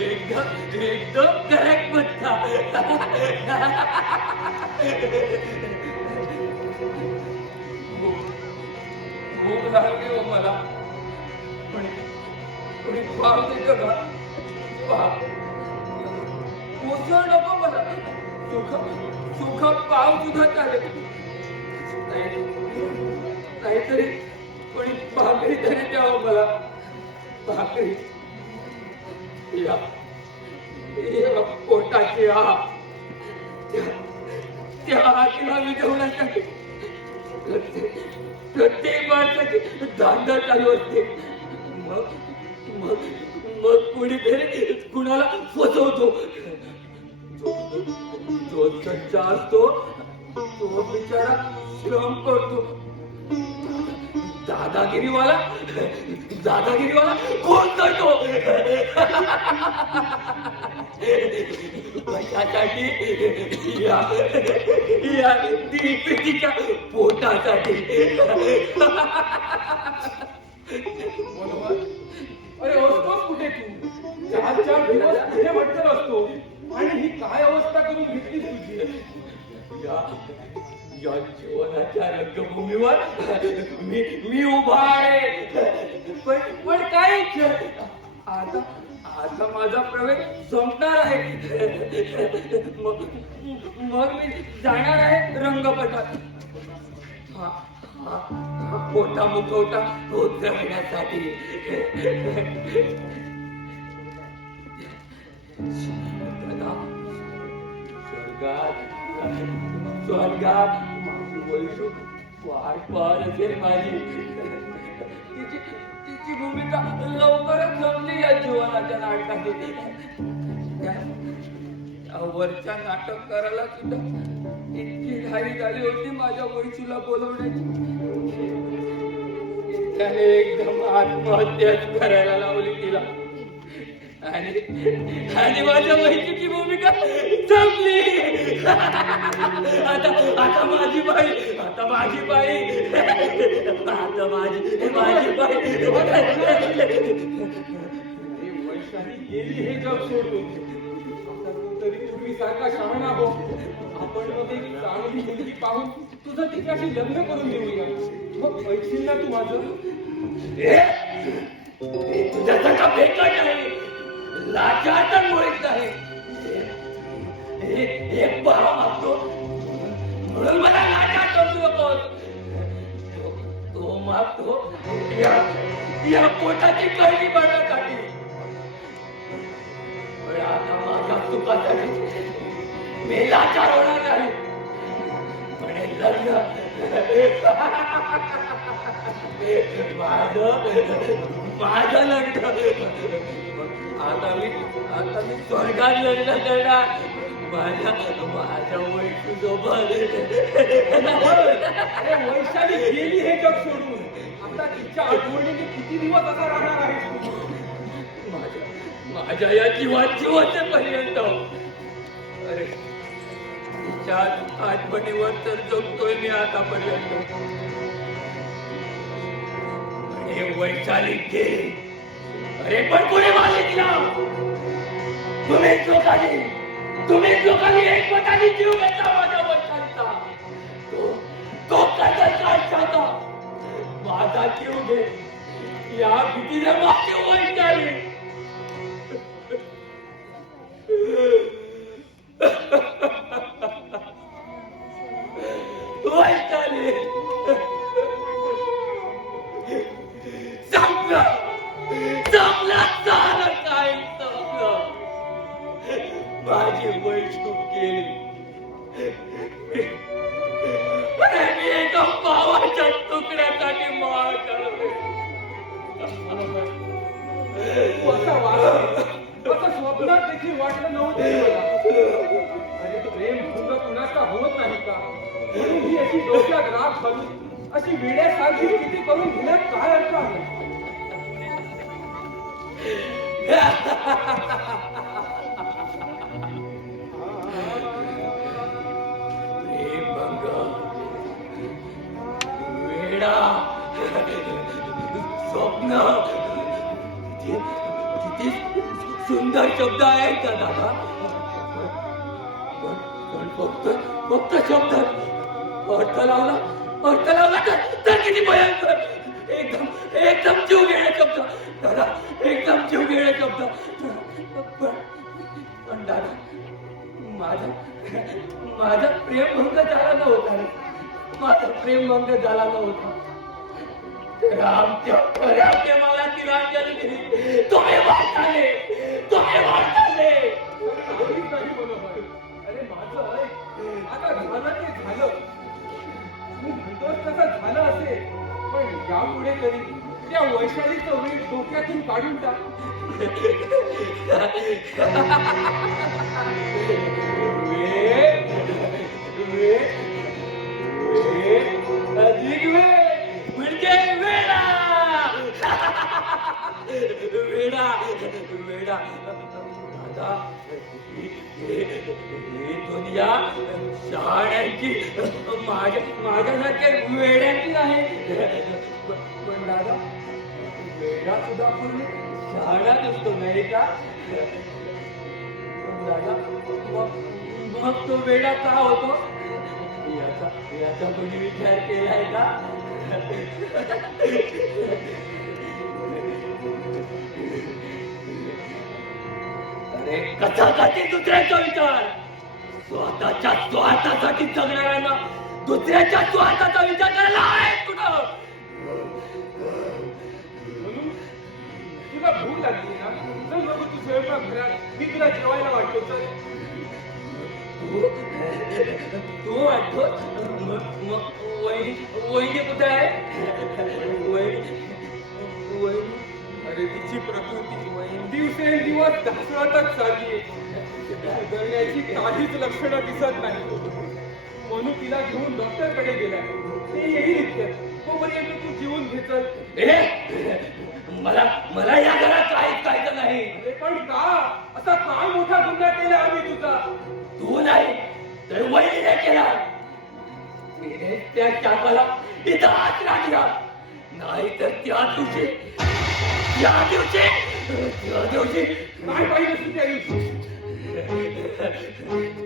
एकदम एकदम करेक्ट म्हणता. भूक लागली हो मला. कोणी पाव देतो का? पाव उसळ नको मला. सुखा पाव सुद्धा चालेल. नाहीतरी कोणी भाकरी तरी द्यावं मला. भाकरी या पोटाची आग त्या आगीला विझवण्यासाठी प्रत्येक माणसाची धांदळ चालू असते. मग मग मग कुणीतरी कुणाला फसवतो. जो सच्चा असतो तो बिचारा श्रम करतो. दादागिरीवाला कोण करतो? कशासाठी? या दीपिका पोटासाठी. अरे असतोस कुठे तू? 4 दिवस कुठे भटकत असतो आणि ही काय अवस्था करून घेतली तुझी? या जीवनाच्या रंगभूमीवर मी उभा आहे. पण काय आता माझा प्रवेश संपणार आहे. मग मी जाणार आहे रंगपटात. मोठा मुखवटा उतरवण्यासाठी. स्वर्गात माझी वैशू वाट पाहत असेल माझी. तिची भूमिका लवकरच जमली या जीवनाच्या नाटकाची. वरच्या नाटक करायला सुद्धा इतकी घाई झाली होती माझ्या वैशूला बोलवण्याची. त्याने एकदम आत्महत्याच करायला लावली तिला. आणि माझ्या वैशूची भूमिका संपली. आता माझी बाई वैशाली गेली हे जग सोडून. आता तू तरी पूर्वीसारखा शहाणा हो. आपण मग एक चांगली मुलगी पाहून तुझं तिच्याशी लग्न करून देऊया. मग ऐकशील ना तू माझं? तुझ्या का भेटत नाही. लाचार मुळीच आहे. एक भाव मागतो म्हणून मला लाचार समजू नकोस. तो मागतो या पोटाची कळणी बनवण्यासाठी. पण आता माझ्या सुखासाठी मी लाचार होणार नाही. म्हणे लग्न माझं लग्न. आता मी स्वर्गात लग्न करणार माझ्या वैशू सोबत. अरे वैशाली गेली हे जग सोडून. आता तिच्या आठवणीने किती दिवस असा राहणार आहेस तू? माझ्या या जीवाचे पर्यंत. अरे तिच्या आठवणीवर तर जगतोय मी आतापर्यंत. हे वैशाली गेली. अरे पण कोणी मारले तिला? तुम्हीच लोकांनी एकमताने जीव घेतला माझ्या वैशालीचा. तो काढता माझा जीव घे या भीतीने माझी वैशाली. वैशाली संपलं काय संपलं. माझी वैशू गेली. मी एका पावाच्या तुकड्यासाठी माळ काढले. असं स्वप्नात देखील वाटलं नव्हतं मला. अरे प्रेम भंग कुणाचा होत नाही का? म्हणून ही अशी डोक्यात राख घालून अशी वेड्यासारखी स्थिती करून घेण्यात काय अर्थ आहे? वेडा स्वप्न किती सुंदर शब्द आहे का दादा? पण फक्त शब्द अर्थ लावला तर किती भयंकर. एकदम जीव घेणे शब्द दादा, एकदम जीव घेणे शब्द. पण दादा, माझा प्रेमभंग झाला नव्हता रे. माझा प्रेमभंग झाला नव्हता. आमच्या खऱ्या प्रेमाला तिलांजली दिली. तुम्ही वाटाले. अरे माझं ऐक, आता झालं ते झालं. तू म्हणतोस तसं झालं असेल, पण यापुढे तरी त्या वैशालीचं वेळ डोक्यातून काढून टाक. अधिक वेळ म्हणजे वेळा. दादा, ही दुनिया शहाण्यांची, माझ्यासारख्या वेड्यांची आहे. पण दादा, वेडा सुद्धा पूर्ण शहाणा दिसतो नाही का? दादा, मग तो वेडा का होतो याचा कोणी विचार केलाय का? अरे कशासाठी दुसऱ्याचा विचार? स्वतःच्या स्वार्थासाठी जगणाऱ्यांना दुसऱ्याच्या स्वार्थाचा विचार करायला आहे कुठं? म्हणून तुला भूक लागली ना, चल बघू तू स्वयंपाकघरात, मी तुला जेवायला वाटतो. चल. तू वाटतो? वहिनी कुठे आहे? वहिनी अरे तिची प्रकृती दिवसेंदिवस ढासळतच चालली. सुधारण्याची काहीच लक्षणं दिसत नाही. म्हणून तिला घेऊन डॉक्टरकडे गेला. ते येईल इतक्यात. तोपर्यंत तू जीवन घेतल. मला या घरात काहीच खायचं नाही. अरे पण का? असा काय मोठा गुन्हा केला आम्ही तुझा? तू नाही तर वहिनीने केला. तिने त्या चाकाला इथं आसरा दिला. नाही तर त्या दिवशी काय पाहिजे तू त्या दिवशी?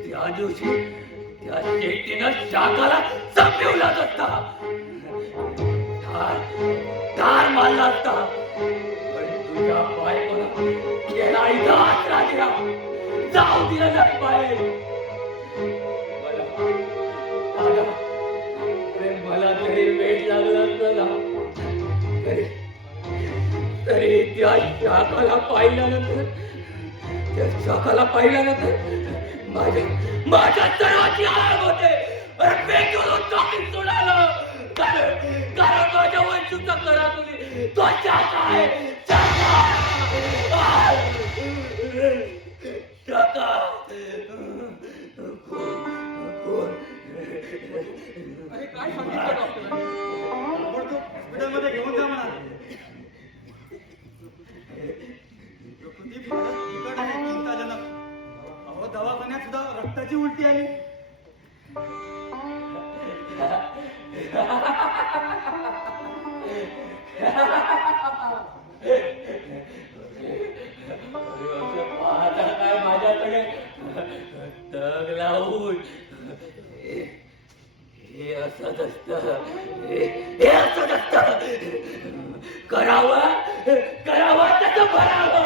त्या दिवशी त्या शेतीनं शाकाला संपवलाच असता. ठार मारला असता. पण तुझ्या बायकोला गेला इथं आसरा दिला. जाऊ दिलं नाही बाहेर. मला जरी वेळ लागला असतं ना, तरी त्या शाकाला पाहिल्यानंतर माझ्या सर्वांची आग होते. कारण माझ्या वंशूचा करा तुम्ही तो शाखा आहे. शाखा अरे काय सांगितलं डॉक्टरांनी? हॉस्पिटलमध्ये घेऊन जा म्हणा. प्रकृती फारच बिकट आहे, चिंताजनक. अहो, दवाखान्यात सुद्धा रक्ताची उलटी आली. पाहता काय माझ्याकडे तग लावून हे असंच असतं. करावं त्याचं भरावं.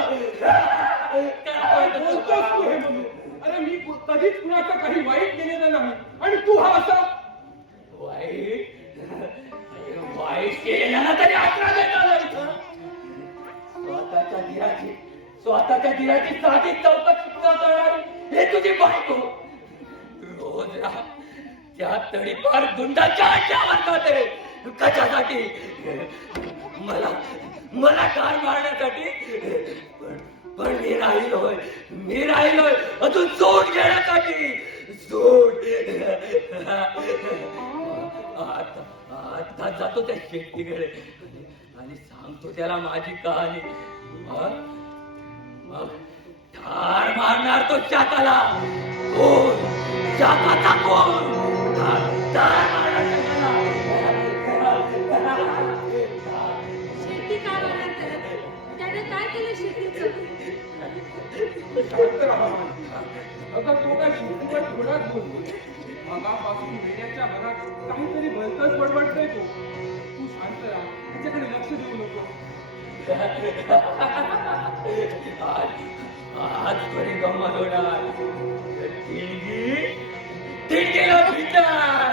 बोलतोस तू हे म्हणून? अरे मी कधीच कुणाचं काही वाईट केलेलं नाही, आणि तू हा असा वाईट केलेला तरी आसरा देता नाही. स्वतःच्या धीराची साधी चौकशी करणारी हे तुझी बायको रोज त्या तडीपार गुंडाच्या अड्ड्यावर जाते. कशासाठी? मला ठार मारण्यासाठी. पण मी राहिलोय अजून सोड घेण्यासाठी. आता जातो त्या शेतीकडे आणि सांगतो त्याला माझी कहाणी. मग ठार मारणार तो शाकाला. कोण? शाकाचा कोण? ठार मारणार शेती काय करत? त्याने काय केलं शेतीचं? शांत राहा. अगं तो काय शिकवत थोडाच बोलतो. मगापासून वेड्याच्या मनात काहीतरी भलतंच बडबडतोय तो. तू शांत राहा, त्याच्याकडे लक्ष देऊ नको. आज कोणी गंमत होणार. तिडकीला पिटाळ.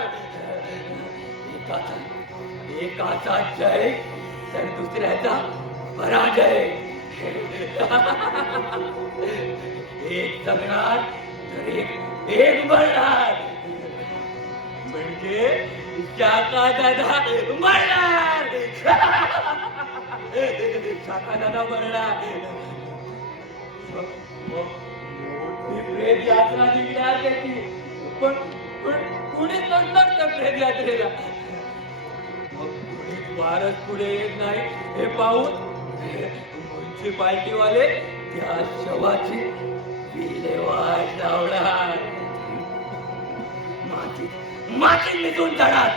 एकाचा जय तर दुसऱ्याचा पराजय. एक जगणार तर एक मरणार. म्हणजे शाखा दादा मरणार. शाखा दादा मरणार. मोठी प्रेत यात्रा निघणार त्याची. पण कुणी चढणार त्या प्रेत यात्रेला. मग कुणीच वारस पुढे येत नाही हे पाहून म्युन्सिपाल्टीवाले त्या शवाची विल्हेवाट लावणार. माती मिटून जाणार.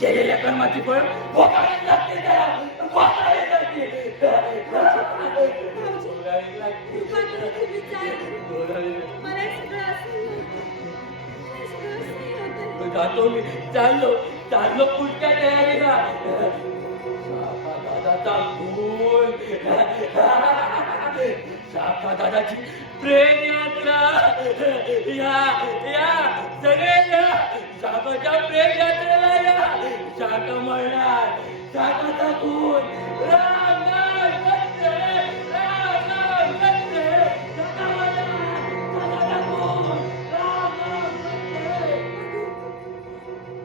केलेल्या कर्माची फळ भोगावी लागते त्याला. भोगावी लागते. जातो मी. चाललो पुढच्या तयारीला. शाखा दादाचा खून. शाखा दादाची प्रेम यात्रा. या सगळे या. शाखाच्या प्रेम यात्रेला या. शाखा मरणार. शाखाचा खून. राम राम सत्य. राम राम सत्य. शाखा मरणार. शाखाचा खून. राम राम सत्य.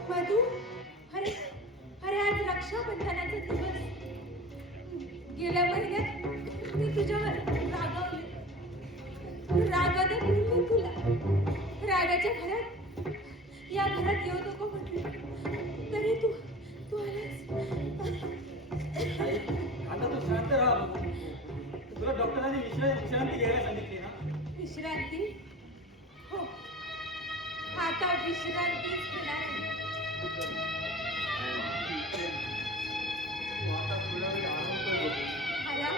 मधु, अरे आज रक्षाबंधनाचा दिवस. गेल्या महिन्यात मी तुझ्यावर रागाने बोलले तुला. रागाच्या घरात या घरात येऊ नको म्हटलं तरी तू आलास. आता तू शांत राहा. तुला डॉक्टरांनी विश्रांती घ्यायला सांगितली ना. विश्रांती? हो, आता विश्रांतीच घेणार आहे. आता थोडा वेळ आराम कर बघू. आराम?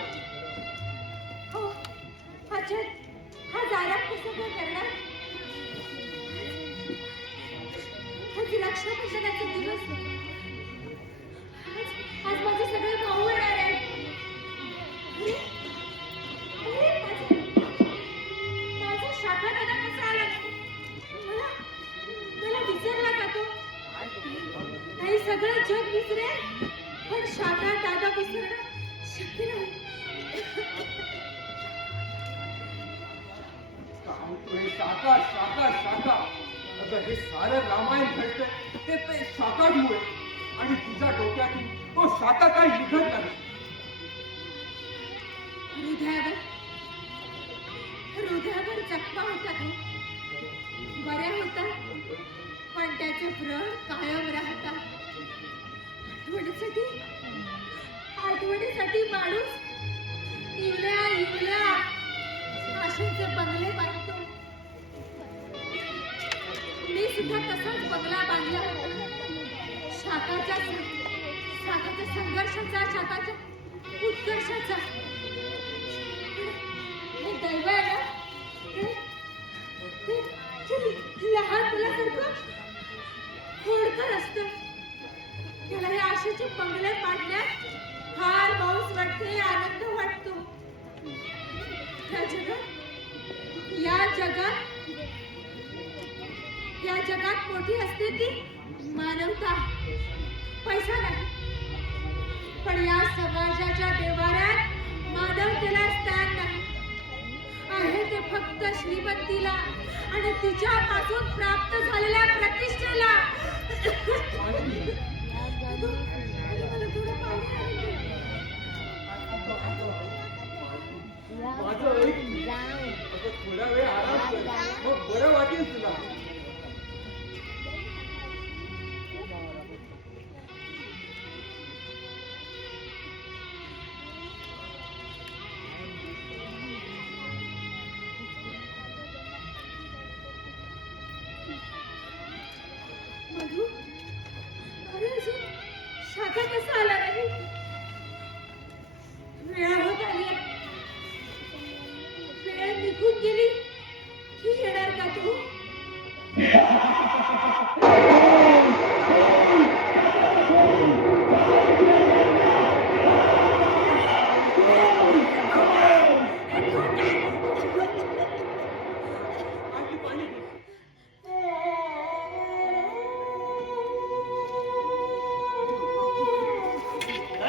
हो, आज आराम कसं काय करणार? आज रक्षाबंधनाचा दिवस आहे. आज माझे सगळे भाऊ येणार आहेत. अरे, माझा शाखा दादा कसा आला? मला विसरला का तो? काही सगळं जग विसरेल पण शाखा दादा विसरणं शक्य नाही. शाखा शाखा शाखा. अगं हे सारं रामायण घडतं ते शाखामुळे. आणि तुझ्या डोक्यातून तो शाखा काही निघत नाही. हृदयावर जखमा होता तो. बऱ्या होता पण त्याचे व्रण कायम राहतात. आठवणीसाठी माणूस इवल्या आशेचे बंगले बांधतो. मी सुद्धा तसाच बंगला बांधला होता. शाखाच्या संघर्षाचा, शाखाच्या उत्कर्षाचा. हे दैव आहे ना, ते लहान मुलासारखं खोडकर असतं. त्याला हे आशेचे बंगले पाडण्यात फार मौज वाटते, आनंद वाटतो. या जगात मोठी असते ती मानवता, पैसा नाही. पण या समाजाच्या देवाऱ्यात मानवतेला स्थान नाही. आहे ते फक्त श्रीमंतीला आणि तिच्यापासून प्राप्त झालेल्या प्रतिष्ठेला. माझं ऐक. थोडा वेळ आराम कर, मग बरं वाटेल तुला. मधु, अरे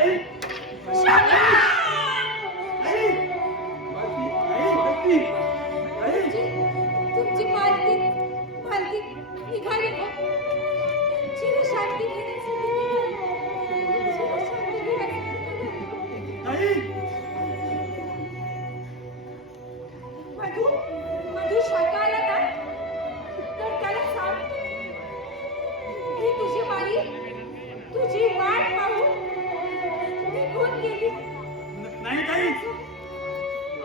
आई शाका! आई आई आई तुमची मालकी निघाली हो. चिरशांती घेण्यासाठी निघाली. चिरशांती घेण्यासाठी निघाली. आई मधू शाका आला का? तर त्याला सांग की तुझी माई तुझी वाट पाहून निघून गेली. नाही ताई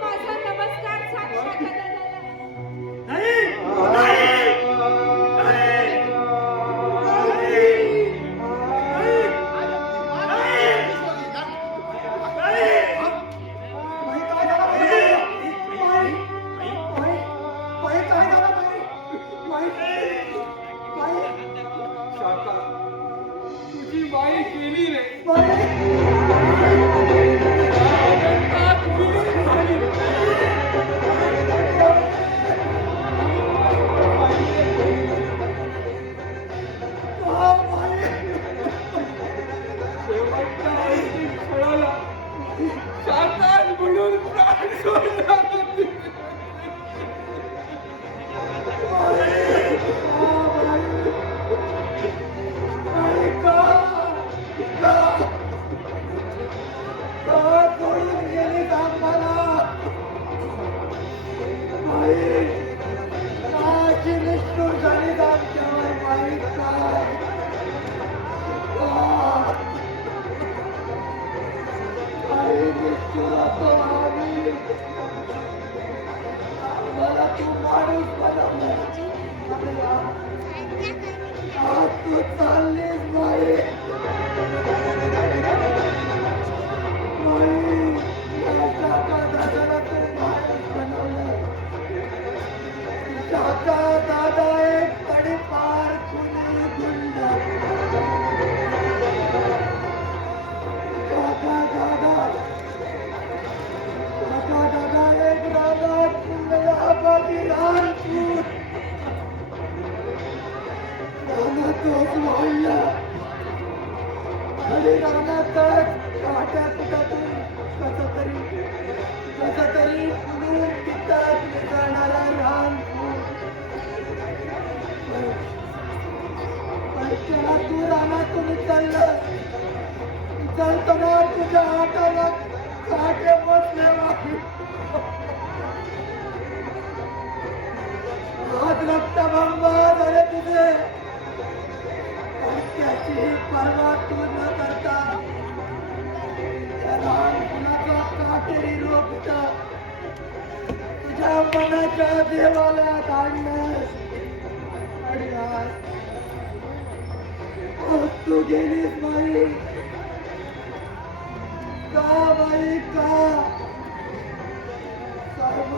माझा नमस्कार सांग शाका दादाला. नाही नाही शाका तुझी बाई गेली रे अनंतात विलीन झाली. शेवटच्या अंतिम क्षणाला शाकाच म्हणून प्राण सोडला होती. तू चाललीस बाई काका दादा एक तडीपार कुणी गुंड काका दादा एक दादा कुंडला बघिरानपूर राणा तोच वाढला आणि रानातच काट्या कुटातून कसं तरी फुलून पितात मिसळणारा रानपूर पण त्याला तू रानातून उचलताना तुझ्या हाताला काटे बसले वाटले हात रक्तभंग झाले तुझे पण त्याची पर्वा तू न करता त्या लहानपणाचा काटेरी रोपट तुझ्या मनाच्या देवालयात आणण्यास आणि आज तू गेलीस बाई का बाई का साहेब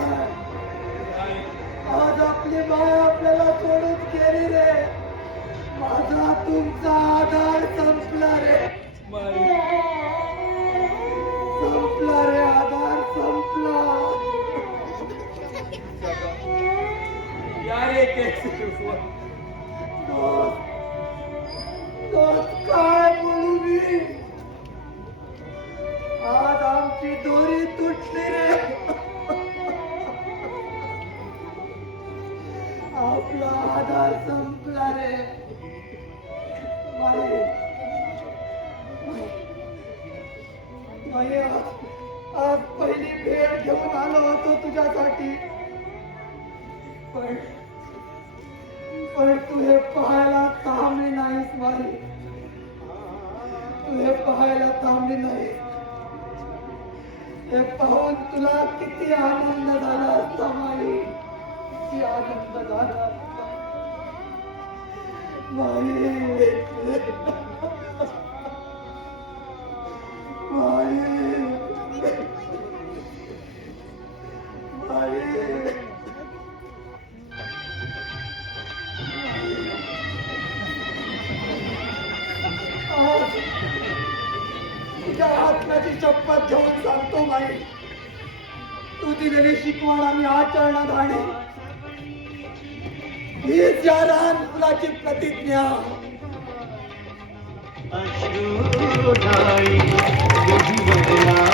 आज आपली बाई आपल्याला सोडून गेली रे माझा तुमचा आधार संपला रे संपला रे आधार संपला यार एक दोस्त काय बोलू मी आज आमची दोरी तुटली रे आपला आधार संपला रे आज पहिली भेट घेऊन आलो होतो तुझ्यासाठी पण तू हे पाहायला थांबली नाहीस माई तू हे पाहायला थांबली नाही हे पाहून तुला किती आनंद झाला असता माई किती आनंद झाला असता माई तुझ्या आत्म्याची शपथ घेऊन सांगतो माई तू दिलेली शिकवण आम्ही आचरणात आणि हीच या लहान मुलाची प्रतिज्ञा अश्रू ढाळी तुझी बदला